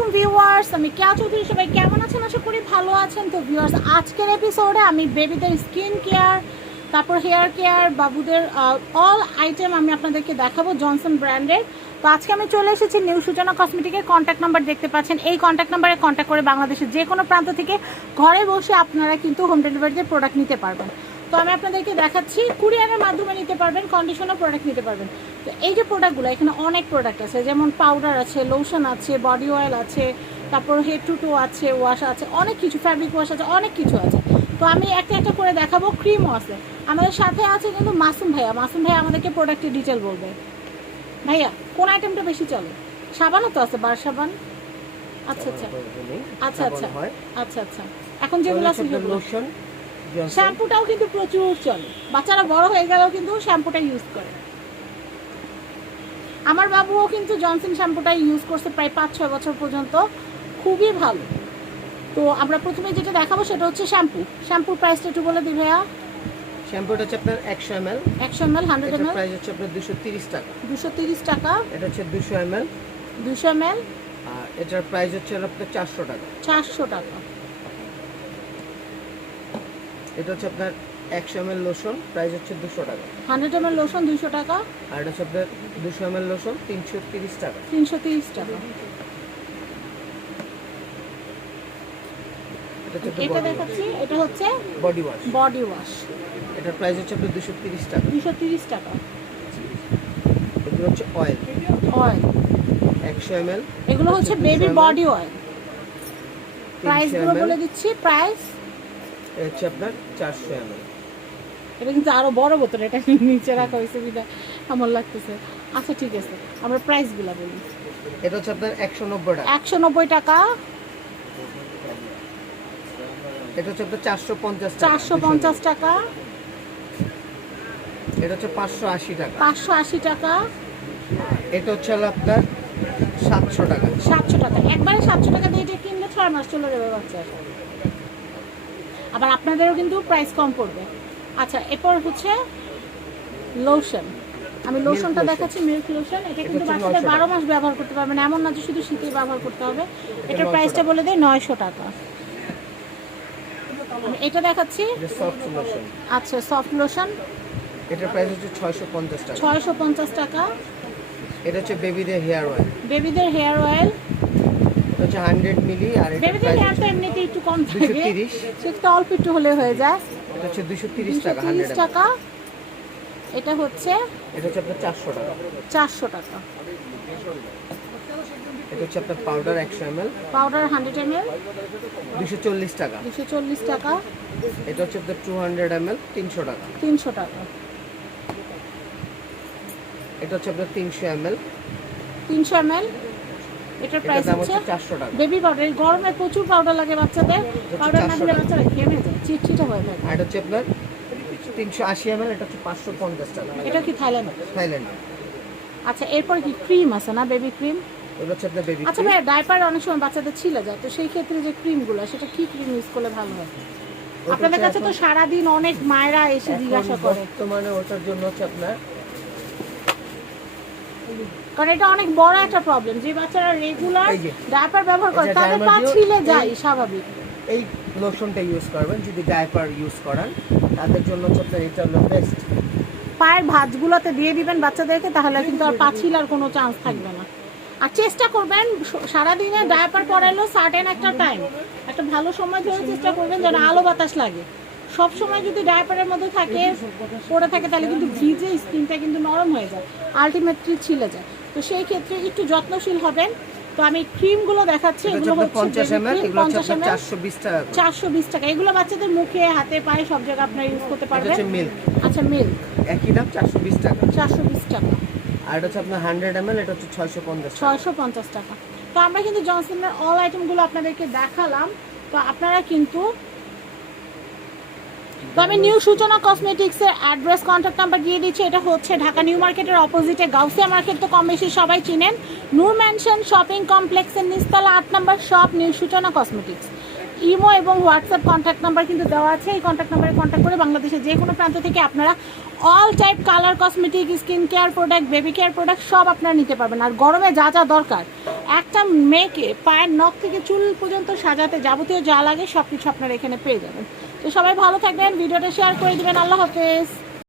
আলাইকুম ভিউয়ার্স, আমি কেয়া চৌধুরী। সবাই কেমন আছেন? আশা করি ভালো আছেন। তো ভিউয়ার্স, আজকের এপিসোডে আমি বেবিদের স্কিন কেয়ার, তারপর হেয়ার কেয়ার, বাবুদের অল আইটেম আমি আপনাদেরকে দেখাবো জনসন ব্র্যান্ডের। তো আজকে আমি চলে এসেছি নিউ সূচনা কসমেটিকের কন্ট্যাক্ট নাম্বার দেখতে পাচ্ছেন। এই কন্ট্যাক্ট নাম্বারে কন্ট্যাক্ট করে বাংলাদেশের যে কোনো প্রান্ত থেকে ঘরে বসে আপনারা কিন্তু হোম ডেলিভারিতে প্রোডাক্ট নিতে পারবেন। তো আমি আপনাদেরকে দেখাচ্ছি, কুরিয়ারের মাধ্যমে নিতে পারবেন, কন্ডিশনার প্রোডাক্ট নিতে পারবেন। তো এই যে প্রোডাক্টগুলো, এখানে অনেক প্রোডাক্ট আছে, যেমন পাউডার আছে, লোশন আছে, বডি অয়েল আছে, তারপর হেড টু টো আছে, ওয়াশ আছে, অনেক কিছু, ফ্যাব্রিক ওয়াশ আছে, অনেক কিছু আছে। তো আমি একটা একটা করে দেখাবো। ক্রিমও আছে। আমাদের সাথে আছে কিন্তু মাসুম ভাইয়া। মাসুম ভাইয়া আমাদেরকে প্রোডাক্টের ডিটেল বলবে। ভাইয়া, কোন আইটেমটা বেশি চলে? সাবানও তো আছে, বার সাবান। আচ্ছা আচ্ছা আচ্ছা আচ্ছা আচ্ছা আচ্ছা। এখন যেগুলো আছে লোশন, শ্যাম্পুটাও কিন্তু প্রচুর চলে। বাচ্চারা বড় হয়ে গেলেও কিন্তু শ্যাম্পুটা ইউজ করে। আমার বাবুও কিন্তু জনসন শ্যাম্পুটা ইউজ করছে প্রায় 5-6 বছর পর্যন্ত, খুবই ভালো। তো আমরা প্রথমে যেটা দেখাবো সেটা হচ্ছে শ্যাম্পু। শ্যাম্পুর প্রাইসটা একটু বলে দিই ভাইয়া। শ্যাম্পুটা হচ্ছে আপনার 100 ml, 100 ml, 100 এটার ml প্রাইস হচ্ছে আপনার 230 টাকা। 230 টাকা। এটা হচ্ছে 200 ml, 200 ml, আর এটার প্রাইস হচ্ছে আপনার 400 টাকা। 400 টাকা। এটা হচ্ছে আপনার 100 ml লোশন, প্রাইস হচ্ছে 200 টাকা। 100 ml লোশন 200 টাকা। আর এটা হচ্ছে আপনার 200 ml লোশন 330 টাকা। 330 টাকা। এটা দেখাচ্ছি, এটা হচ্ছে বডি ওয়াশ। Body wash. এটার প্রাইস হচ্ছে আপনার 230 টাকা। 230 টাকা। এগুলো হচ্ছে অয়েল, অয়েল 100 ml, এগুলো হচ্ছে বেবি বডি অয়েল। প্রাইসগুলো বলে দিচ্ছি। প্রাইস এটা হচ্ছে আপনার 400 ml। এটা কিন্তু আরো বড় বোতল, এটা নিচে রাখা হয়েছে বিধায় আমার লাগতেছে। আচ্ছা ঠিক আছে, আমরা প্রাইসগুলো বলি। এটা হচ্ছে আপনার 190 টাকা। 190 টাকা। এটা হচ্ছে আপনার 450 টাকা। 450 টাকা। এটা হচ্ছে 580 টাকা। 580 টাকা। এটা হচ্ছে হলো আপনার 700 টাকা। 700 টাকা। একবারে 700 টাকা দিয়ে এটা কিনলে 6 মাস চলে যাবে বাচ্চার। আবার আপনাদেরও কিন্তু প্রাইস কম পড়বে। আচ্ছা, এরপর হচ্ছে লোশন। আমি লোশনটা দেখাচ্ছি, মিল্ক লোশন। এটা কিন্তু বাচ্চাদের 12 মাস ব্যবহার করতে পারবেন, এমন না যে শুধু শীতেই ব্যবহার করতে হবে। এটার প্রাইসটা বলে দেয় 900 টাকা। আমি এটা দেখাচ্ছি, সফট লোশন। আচ্ছা সফট লোশন। এটার প্রাইস হচ্ছে 650 টাকা। 650 টাকা। এটা হচ্ছে বেবিদের হেয়ার অয়েল। বেবিদের হেয়ার অয়েল। এটা হচ্ছে 100 মিলি, আর এটা বেবিদের হেয়ার তো এমনিতেই একটু কম থাকে, 230। সেটা অল্প একটু হলে হয়ে যায়। এটা হচ্ছে 230 টাকা। 230 টাকা। এটা হচ্ছে এটা হচ্ছে আপনার 400 টাকা। 400 টাকা। এটা হচ্ছে আপনার পাউডার 100 ml, পাউডার 100 ml, 240 টাকা। 240 টাকা। এটা হচ্ছে আপনার 200 ml, 300 টাকা। 300 টাকা। এটা হচ্ছে আপনার 300 ml, 300 ml। এটার এটার প্রাইস দাম হচ্ছে হচ্ছে 400 টাকা। Baby powder. গরমে প্রচুর পাউডার লাগে বাচ্চাদের, পাউডার না দিলে বাচ্চারা ঘেমে যায়, চিটচিটে হয়ে যায়। আর এটা হচ্ছে আপনার 380 ml, এটা হচ্ছে 550 টাকা। এটা কি থাইল্যান্ড? থাইল্যান্ড। আচ্ছা, এরপর কি ক্রিম আছে না, বেবি ক্রিম? এটা হচ্ছে আপনার বেবি। আচ্ছা ভাই, ডাইপার অনেক সময় বাচ্চাদের ছিলে যায়, তো সেই ক্ষেত্রে যে ক্রিমগুলো, সেটা কি ক্রিম ইউজ করলে ভালো হয়? আপনাদের কাছে তো সারাদিন অনেক মায়েরা এসে জিজ্ঞাসা করে, বর্তমানে ওটার জন্য হচ্ছে আপনার, কারণ এটা অনেক বড় একটা প্রবলেম। যে বাচ্চারা রেগুলার এই যে ডাইপার ব্যবহার করে, এটা তাদের পা ডায়পার ছিলে দিয়েও যায় স্বাভাবিক। এই লোশনটা ইউজ করবেন যদি ডায়াপার ইউজ করেন, তাদের জন্য হচ্ছে আপনার এটা হলো বেস্ট। পায়ের ভাঁজগুলোতে দিয়ে দিবেন বাচ্চাদেরকে, তাহলে কিন্তু আর পা ছিলার কোনো চান্স থাকবে না। আর চেষ্টা করবেন সারাদিনে ডায়াপার পরাইলেও সার্টেন একটা টাইম, একটা ভালো সময় ধরে চেষ্টা করবেন যেন আলো বাতাস লাগে। সব সময় যদি ডায়াপারের মধ্যে থাকে, পরে থাকে, তাহলে কিন্তু ভিজে স্কিনটা কিন্তু নরম হয়ে যায়, আলটিমেটলি ছিলে যায়। তো সেই ক্ষেত্রে একটু যত্নশীল হবেন। তো আমি ক্রিমগুলো দেখাচ্ছি। এগুলো হচ্ছে 50 ml, এগুলো হচ্ছে 50 ml, 420 টাকা। 420 টাকা। এগুলো বাচ্চাদের মুখে, হাতে, পায়ে সব জায়গায় আপনারা ইউজ করতে এটা পারবেন। হচ্ছে মিল্ক, আচ্ছা, মিল্ক একই দাম 420 টাকা। 420 টাকা। আর এটা হচ্ছে আপনার 100 ml, এটা হচ্ছে 650 টাকা। 650 টাকা। তো আমরা কিন্তু জনসনের অল আইটেমগুলো আপনাদেরকে দেখালাম। তো আপনারা কিন্তু, তো আমি নিউ সূচনা কসমেটিক্সের অ্যাড্রেস, কন্ট্যাক্ট নাম্বার দিয়ে দিচ্ছি। এটা হচ্ছে ঢাকা নিউ মার্কেটের অপোজিটে গাউসিয়া মার্কেট, তো কম বেশি সবাই চিনেন। নূর ম্যানশন শপিং কমপ্লেক্সের নিচতলা 8 নম্বর শপ, নিউ সূচনা কসমেটিক্স। ইমো এবং হোয়াটসঅ্যাপ কন্ট্যাক্ট নাম্বার কিন্তু দেওয়া আছে। এই কন্ট্যাক্ট নাম্বারে কন্ট্যাক্ট করে বাংলাদেশের যে কোনো প্রান্ত থেকে আপনারা all type colour cosmetic, skin care product, baby care product সব আপনারা নিতে পারবেন। আর গরমে যা যা দরকার, একটা মেয়েকে পায়ের নখ থেকে চুল পর্যন্ত সাজাতে যাবতীয় যা লাগে সব কিছু আপনারা এখানে পেয়ে যাবেন। তো সবাই ভালো থাকবেন, ভিডিওটা শেয়ার করে দিবেন। আল্লাহ হাফেজ।